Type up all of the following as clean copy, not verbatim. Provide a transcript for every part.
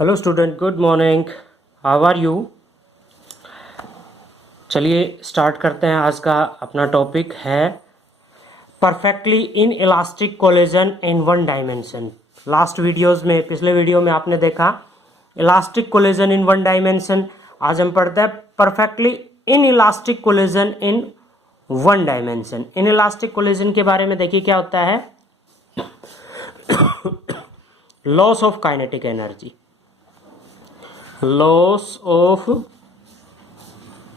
Hello student, good morning. How are you? चलिए start करते हैं। आज का अपना टॉपिक है perfectly inelastic collision in one dimension. Last videos में, पिछले वीडियो में आपने देखा elastic collision in one dimension. आज हम पढ़ते हैं perfectly inelastic collision in one dimension. Inelastic collision के बारे में देखिए क्या होता है। Loss of kinetic energy, loss of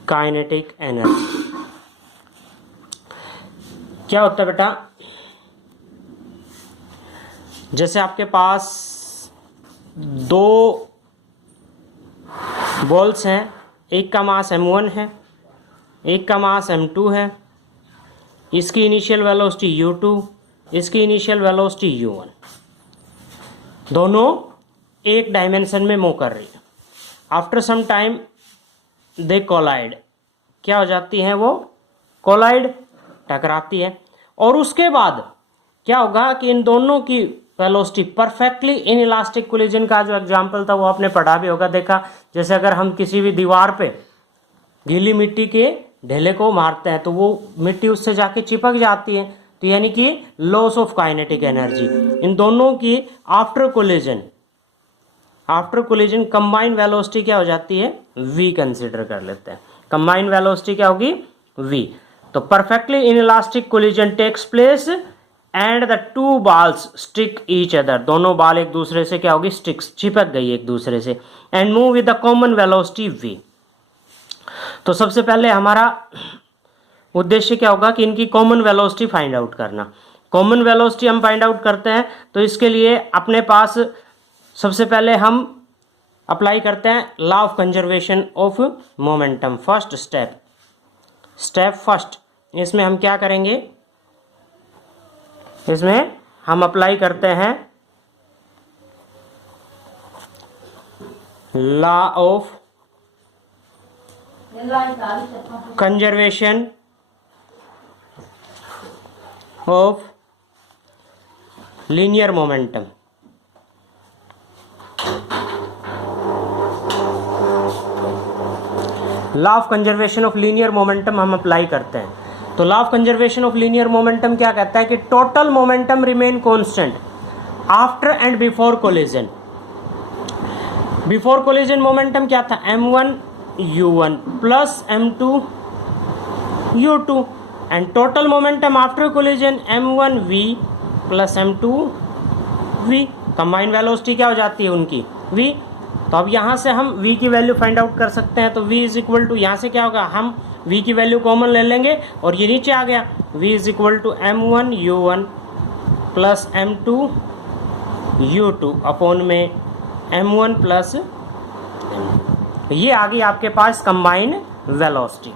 kinetic energy क्या होता है बेटा? जैसे आपके पास दो बॉल्स हैं, एक का मास m1 है, एक का मास m2 है। इसकी इनिशियल वेलोसिटी u2, इसकी इनिशियल वेलोसिटी u1। दोनों एक डायमेंशन में मूव कर रही है। आफ्टर सम टाइम दे कोलाइड, क्या हो जाती हैं वो? कोलाइड, टकराती है। और उसके बाद क्या होगा कि इन दोनों की velocity perfectly inelastic collision का जो एग्जांपल था वो आपने पढ़ा भी होगा, देखा। जैसे अगर हम किसी भी दीवार पे गीली मिट्टी के ढेले को मारते हैं तो वो मिट्टी उससे जाके चिपक जाती है, तो यानी कि लॉस ऑफ काइनेटिक एनर्जी। इन दोनों की आफ्टर कोलिजन कंबाइंड वेलोसिटी क्या हो जाती है? v कंसीडर कर लेते हैं। कंबाइंड वेलोसिटी क्या होगी? v। तो perfectly inelastic collision takes place and the two balls stick each other. दोनों बाल एक दूसरे से क्या होगी? स्टिक्स, चिपक गई एक दूसरे से। And move with the common velocity v। तो सबसे पहले हमारा उद्देश्य क्या होगा कि इनकी कॉमन वेलोसिटी फाइंड आउट करना। कॉमन वेलोसिटी हम फाइंड आउट करते हैं तो इसके लिए अपने पास सबसे पहले हम अप्लाई करते हैं law of conservation of momentum. First step first, इसमें हम क्या करेंगे? इसमें हम अप्लाई करते हैं law of conservation of linear momentum. Law of conservation of linear momentum हम अप्लाई करते हैं। तो law of conservation of linear momentum क्या कहता है कि total momentum remain constant after and before collision. Before collision momentum क्या था? m1 u1 plus m2 u2 and total momentum after collision m1 v plus m2 v। Combined velocity क्या हो जाती है उनकी? v। तो अब यहाँ से हम v की वैल्यू फाइंड आउट कर सकते हैं। तो v इज इक्वल टू, यहाँ से क्या होगा, हम v की वैल्यू कॉमन ले लेंगे और ये नीचे आ गया। v is equal to m1 u1 plus m2 u2 upon में m1 प्लस m2। ये आ गई आपके पास combined velocity.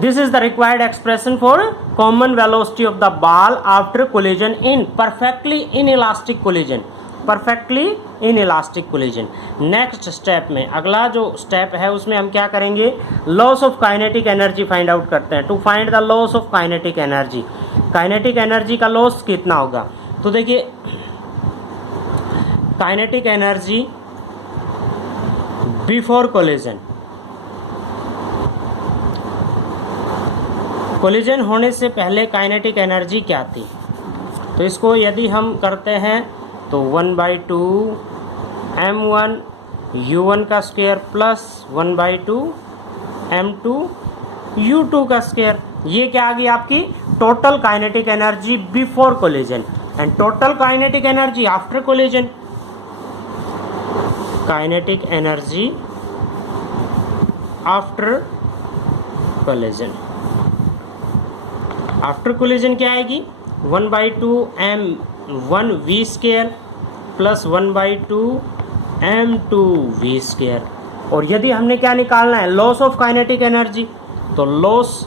This is the required expression for common velocity of the ball after collision in perfectly inelastic collision. Perfectly inelastic collision. Next step में, अगला जो step है उसमें हम क्या करेंगे? Loss of kinetic energy find out करते हैं। To find the loss of kinetic energy, kinetic energy का लॉस कितना होगा? तो देखिए kinetic energy before collision, collision होने से पहले काइनेटिक एनर्जी क्या थी? तो इसको यदि हम करते हैं तो 1/2 m1 u1 का स्क्वायर प्लस 1/2 m2 u2 का स्क्वायर। ये क्या आ गई आपकी? Total kinetic energy before collision and total kinetic energy after collision. Kinetic energy after collision, after collision क्या आएगी? 1/2 m1 v square plus 1/2 m2 v square. और यदि हमने क्या निकालना है? Loss of kinetic energy. तो loss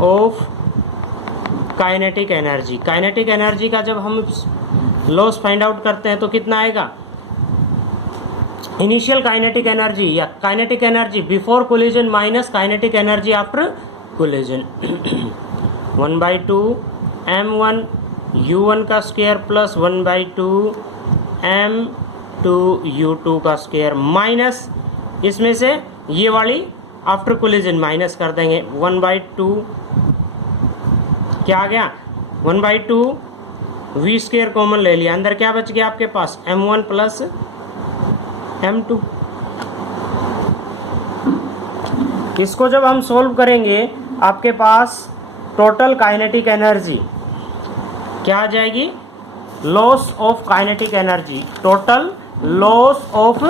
of kinetic energy, kinetic energy का जब हम लॉस फाइंड आउट करते हैं तो कितना आएगा? इनिशियल काइनेटिक एनर्जी या kinetic energy before collision minus kinetic energy after collision. 1/2 m1 u1 का स्क्वायर प्लस 1/2 m2u2 का स्क्वायर माइनस इसमें से ये वाली आफ्टर कोलिजन माइनस कर देंगे 1/2 क्या आ गया 1/2 v स्क्वायर कॉमन ले लिया, अंदर क्या बच गया आपके पास m1 प्लस m2। इसको जब हम सोल्व करेंगे आपके पास टोटल काइनेटिक एनर्जी क्या आ जाएगी, loss of kinetic energy, total loss of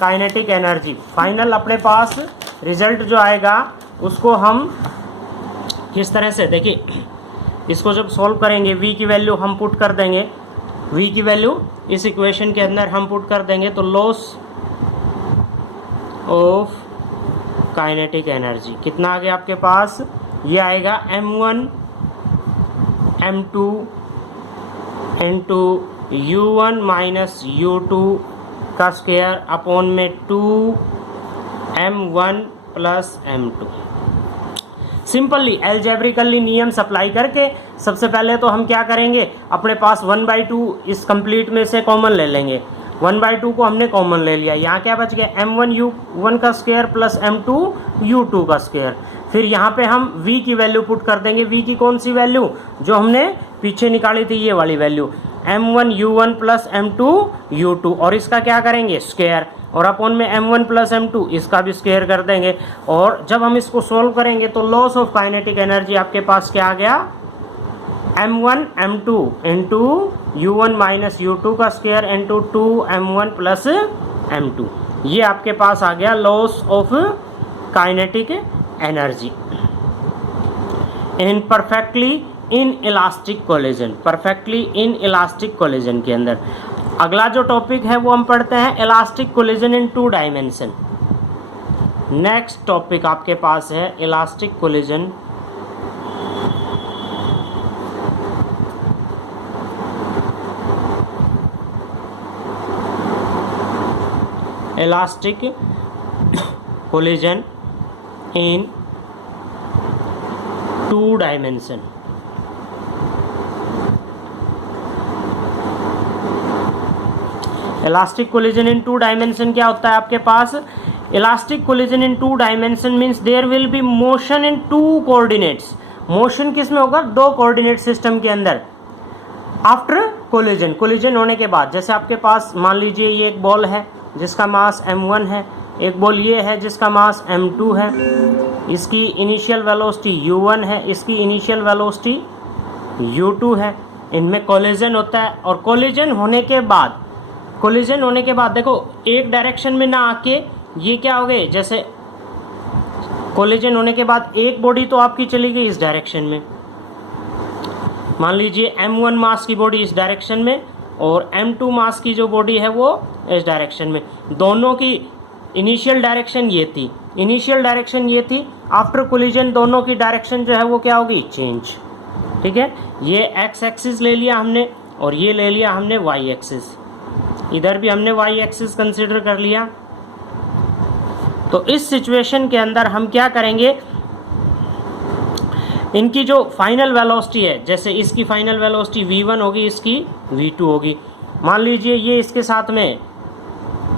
kinetic energy. Final अपने पास रिजल्ट जो आएगा उसको हम किस तरह से देखिए, इसको जब सॉल्व करेंगे v की वैल्यू हम पुट कर देंगे, v की वैल्यू इस इक्वेशन के अंदर हम पुट कर देंगे तो लॉस ऑफ काइनेटिक एनर्जी कितना आ गया आपके पास, ये आएगा m1 m2 into u1 minus u2 का स्क्वायर अपॉन में 2m1 plus m2। Simply algebraically नियम अप्लाई करके सबसे पहले तो हम क्या करेंगे, अपने पास 1/2 इस कंप्लीट में से कॉमन ले लेंगे, 1/2 को हमने कॉमन ले लिया, यहाँ क्या बच गया m1u1 का स्क्वायर प्लस m2u2 का स्क्वायर। फिर यहाँ पे हम v की वैल्यू पुट कर देंगे, v की कौन सी वैल्यू, जो हमने पीछे निकाली थी ये वाली वैल्यू m1u1 प्लस m2u2, और इसका क्या करेंगे स्क्वायर, और अपॉन में m1 प्लस m2 इसका भी स्क्वायर कर देंगे। और जब हम इसको सोल्व करेंगे तो लॉस ऑफ काइनेटिक एनर्जी आपके पास क्या आ गया, m1 m2 into u1 minus u2 का square into 2m1 plus m2, ये आपके पास आ गया loss of kinetic energy in perfectly inelastic collision, perfectly inelastic collision के अंदर। अगला जो टॉपिक है वो हम पढ़ते हैं elastic collision in 2 dimension. Next topic आपके पास है elastic collision elastic collision in 2 dimension. Elastic collision in 2 dimension क्या होता है आपके पास, elastic collision in 2 dimension means there will be motion in 2 coordinates. Motion किस में होगा, 2 कोऑर्डिनेट सिस्टम के अंदर। आफ्टर कोलिजन, कोलिजन होने के बाद, जैसे आपके पास मान लीजिए ये एक बॉल है जिसका मास m1 है, एक बॉल ये है जिसका मास m2 है, इसकी इनिशियल वेलोसिटी u1 है, इसकी इनिशियल वेलोसिटी u2 है, इनमें कोलिजन होता है। और कोलिजन होने के बाद देखो एक डायरेक्शन में ना आके ये क्या हो गए, जैसे कोलिजन होने के बाद एक बॉडी तो आपकी चली गई इस डायरेक्शन में, मान लीजिए m1 मास की बॉडी इस डायरेक्शन में और m2 मास की जो बॉडी है वो इस डायरेक्शन में, दोनों की इनिशियल डायरेक्शन ये थी, आफ्टर कोलिजन दोनों की डायरेक्शन जो है वो क्या होगी, चेंज। ठीक है, ये x एक्सिस ले लिया हमने और ये ले लिया हमने y एक्सिस, इधर भी हमने y एक्सिस कंसिडर कर लिया। तो इस सिचुएशन के अंदर हम क्या करेंगे, इनकी जो फाइनल वेलोसिटी है, जैसे इसकी फाइनल वेलोसिटी v1 होगी, इसकी v2 होगी। मान लीजिए ये इसके साथ में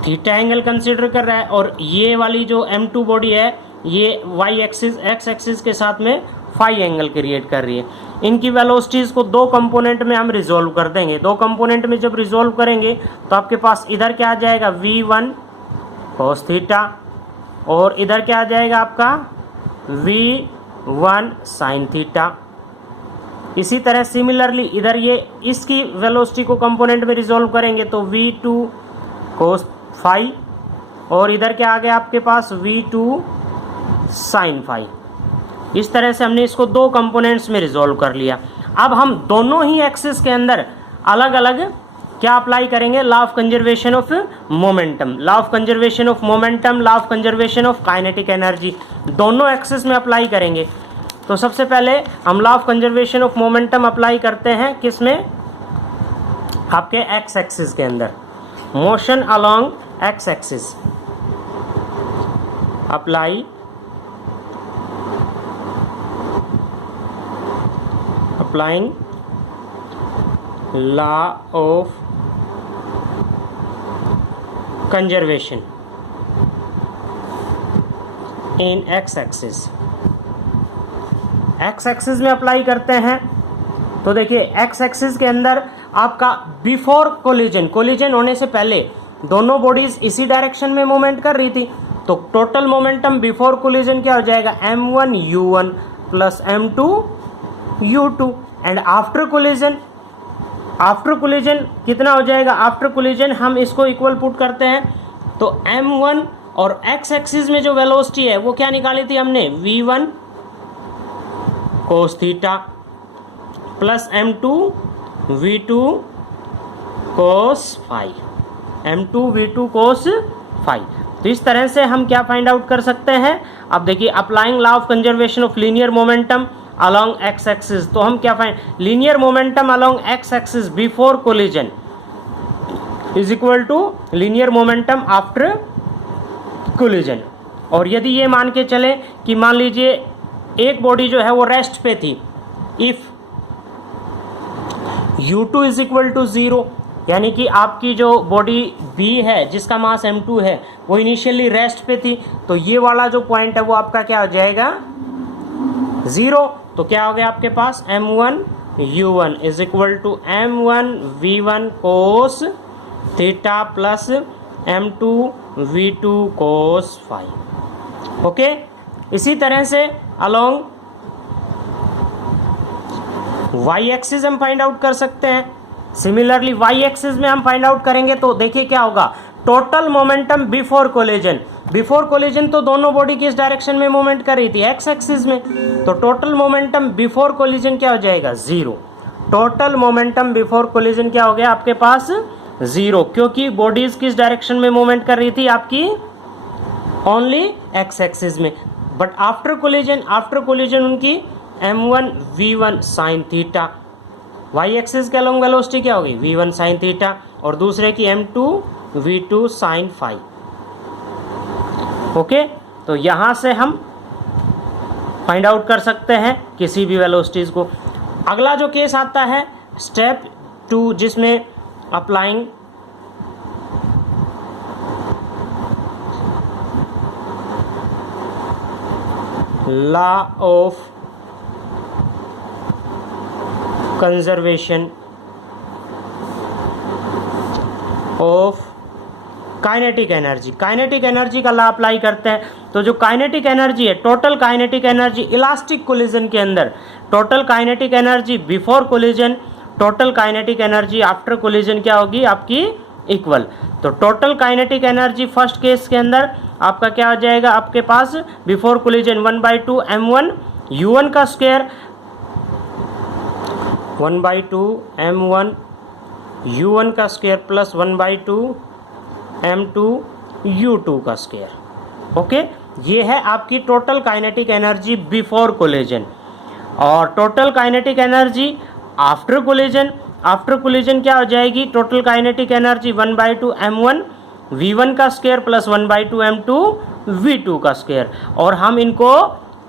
थीटा एंगल कंसिडर कर रहा है और ये वाली जो m2 बॉडी है ये y एक्सिस x एक्सिस के साथ में फाई एंगल क्रिएट कर रही है। इनकी वेलोसिटीज़ को 2 कंपोनेंट में हम रिजोल्व कर देंगे। 2 कंपोनेंट में जब रिजोल्व करेंगे तो आपके पास इधर क्या आ जाएगा v1 cos थीटा और इधर क्या आ जाएगा आपका v1 sin थीटा। इसी तरह सिमिलरली इधर ये इसकी वेलोसिटी को कंपोनेंट में रिजोल्व करेंगे तो v2 cos फाई और इधर क्या आ गया आपके पास v2 sin फाई। इस तरह से हमने इसको 2 कंपोनेंट्स में रिजोल्व कर लिया। अब हम दोनों ही एक्सिस के अंदर अलग अलग क्या अप्लाई करेंगे, law of conservation of momentum, law of conservation of momentum, law of conservation of kinetic energy, दोनों एक्सिस में अप्लाई करेंगे। तो सबसे पहले हम law of conservation of momentum apply करते हैं किस में, आपके एक्स एक्सिस के अंदर, motion along X axis, apply applying law of conservation in x axis, x axis में अप्लाई करते हैं तो देखिए एक्स एक्सिस के अंदर आपका बिफोर कोलिजन, कोलिजन होने से पहले दोनों बॉडीज इसी डायरेक्शन में मूवमेंट कर रही थी, तो टोटल मोमेंटम बिफोर कोलिजन क्या हो जाएगा, m1 u1 plus m2 u2, and after collision, after collision कितना हो जाएगा, आफ्टर कोलिजन हम इसको इक्वल पुट करते हैं तो m1 और x एक्सिस में जो वेलोसिटी है वो क्या निकाली थी हमने, v1 cos theta plus m2 v2 cos phi, m2 v2 cos phi. तो इस तरह से हम क्या फाइंड आउट कर सकते हैं, अब देखिए applying law of conservation of linear momentum along X axis, तो हम क्या find, linear momentum along X axis before collision is equal to linear momentum after collision. और यदि ये मान के चले कि मान लीजिए एक बॉडी जो है वो रेस्ट पे थी, if u2 is equal to 0, यानी कि आपकी जो बॉडी B है जिसका मास m2 है वो इनिशियली रेस्ट पे थी, तो ये वाला जो पॉइंट है वो आपका क्या हो जाएगा 0, तो क्या हो गया आपके पास m1 u1 is equal to m1 v1 cos theta plus m2 v2 cos phi. Okay, इसी तरह से अलोंग y एक्सिस हम फाइंड आउट कर सकते हैं। सिमिलरली y एक्सिस में हम फाइंड आउट करेंगे तो देखिए क्या होगा, total momentum before collision, before collision तो दोनों बॉडी किस डायरेक्शन में मूवमेंट कर रही थी, x एक्सिस में, तो टोटल मोमेंटम बिफोर कोलिजन क्या हो जाएगा 0, टोटल मोमेंटम बिफोर कोलिजन क्या हो गया आपके पास 0, क्योंकि बॉडीज किस डायरेक्शन में मूवमेंट कर रही थी आपकी ओनली x एक्सिस में, बट आफ्टर कोलिजन उनकी m1 v1 sine theta, y axis के अलोंग वेलोसिटी क्या होगी v1 साइन थीटा, और दूसरे की m2 v2 sine phi. Okay, तो यहाँ से हम फाइंड आउट कर सकते हैं किसी भी वेलोसिटीज को। अगला जो केस आता है स्टेप 2, जिसमें applying law of conservation of kinetic energy, kinetic energy का लॉ अप्लाई करते हैं, तो जो काइनेटिक एनर्जी है, total kinetic energy elastic collision के अंदर, total kinetic energy before collision, total kinetic energy after collision क्या होगी आपकी इक्वल। तो total kinetic energy first case के अंदर आपका क्या हो जाएगा, आपके पास बिफोर कोलिजन 1/2 m1 u1 का स्क्वायर, 1/2 m1 u1 का स्क्वायर प्लस 1/2 m2 u2 का स्क्वायर। ओके, ये है आपकी total kinetic energy before collision. और total kinetic energy after collision, after collision क्या हो जाएगी, total kinetic energy 1/2 m1 v1 का स्क्वायर प्लस 1/2 m2 v2 का स्क्वायर, और हम इनको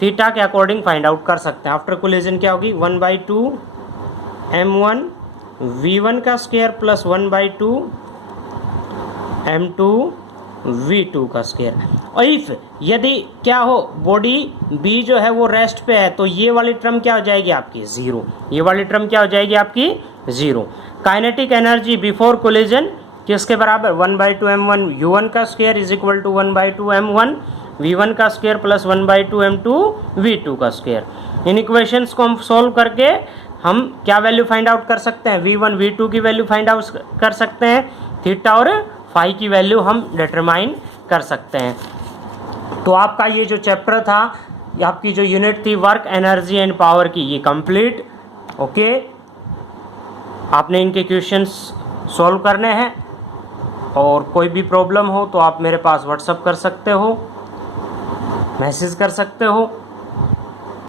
थीटा के अकॉर्डिंग फाइंड आउट कर सकते हैं। आफ्टर कोलिजन क्या होगी 1/2 m1 v1 का स्क्वायर प्लस 1/2 m2 v2 का स्क्वायर। और इफ यदि क्या हो बॉडी B जो है वो रेस्ट पे है, तो ये वाली टर्म क्या हो जाएगी आपकी 0, ये वाली टर्म क्या हो जाएगी आपकी 0। काइनेटिक एनर्जी बिफोर कोलिजन किसके बराबर 1/2 m1 u1 का square is equal to 1/2 m1 v1 का स्क्वायर प्लस 1/2 m2 v2 का स्क्वायर। इन इक्वेशंस को हम सॉल्व करके हम क्या वैल्यू फाइंड आउट कर सकते हैं, v1 v2 की वैल्यू फाइंड आउट कर सकते हैं, थीटा और फाई की वैल्यू हम डिटरमाइन कर सकते हैं। तो आपका ये जो चैप्टर था, आपकी जो यूनिट थी वर्क एनर्जी एंड पावर की, ये कंप्लीट। ओके, आपने इनके क्वेश्चंस सॉल्व करने हैं, और कोई भी प्रॉब्लम हो तो आप मेरे पास व्हाट्सअप कर सकते हो, मैसेज कर सकते हो।